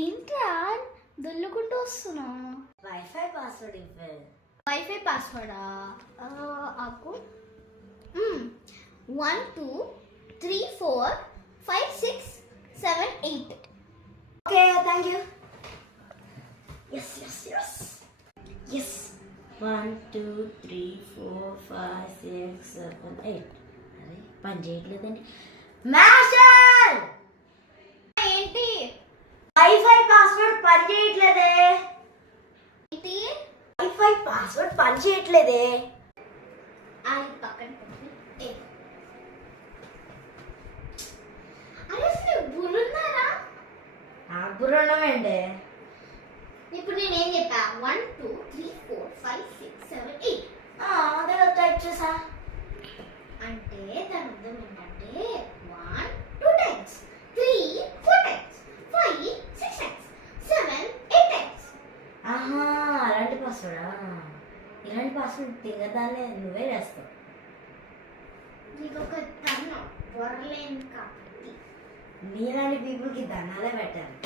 ఏంట్రా దొల్లుకుంటూ వస్తున్నా? వైఫై పాస్వర్డ్ ఇవ్వే. వైఫై పాస్వర్డా? ఆకు 1 2 3 4 5 6 7 8. Okay, thank you. S S S S 1 2 3 4 5 6 7 8. అరే పని చేయట్లేదండి. మాస్టర్ ఏంటి? వైఫై పాస్వర్డ్ పని చేయట్లేదే. ఏంటి? వైఫై పాస్వర్డ్ పని చేయట్లేదే. అది పక్కన పెట్టి అరే అసలు బుర్రున్నారా? బుర్రనమండి. ఇప్పుడు నేనేం చెప్పా? 1 2 3 4 5 6 7 8. అదే టైప్ చేసా. అంటే దాని అర్థం ఏంటంటే 1 2 times 3 4 times 5 6 times 7 8 times. ఆహా, అలాంటి పాస్వర్డా? ఇలాంటి పాస్వర్డ్ తినదాన్ని నువ్వే వేస్తావు. నీకు ఒక తన్ను బొరలేను కాబట్టి నీలాంటి పీపుల్కి దండాలే పెట్టాలి.